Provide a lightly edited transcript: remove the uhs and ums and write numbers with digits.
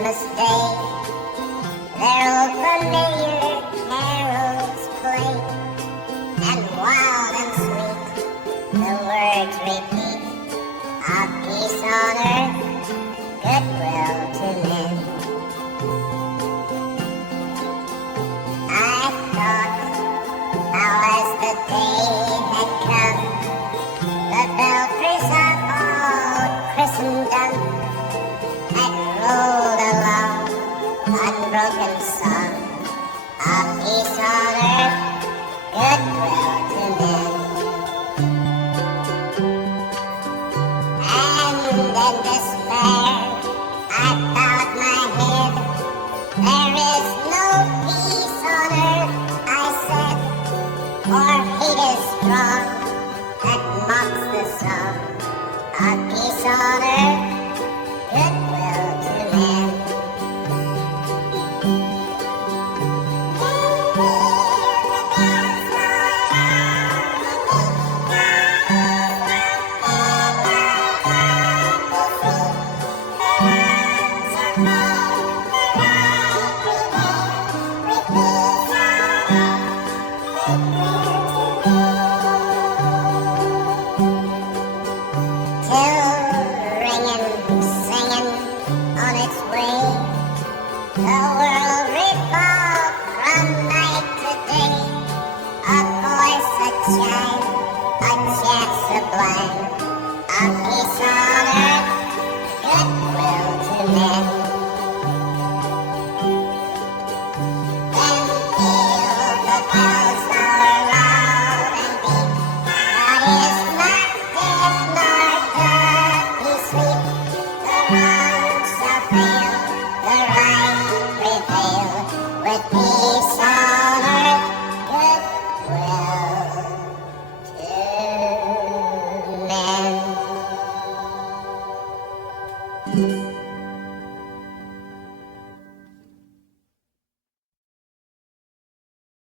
Christmas Day, their old familiar carols play, and wild and sweet the words repeat of peace on earth, goodwill to men. I thought, how as the day had come, the belfries of all Christendom had rolled along, unbroken song of peace on earth, goodwill to men. And in despair I bowed my head. There is no peace on earth, I said, for hate is strong that mocks the song of peace on earth, goodwill to men. The world revolved from night to day, a voice, a chime, a chant sublime, of peace on earth, goodwill to men. Then peal the bells are loud and deep, God is not dead nor doth he sleep, the wrong shall fail, the right prevail, with peace on earth, goodwill to men.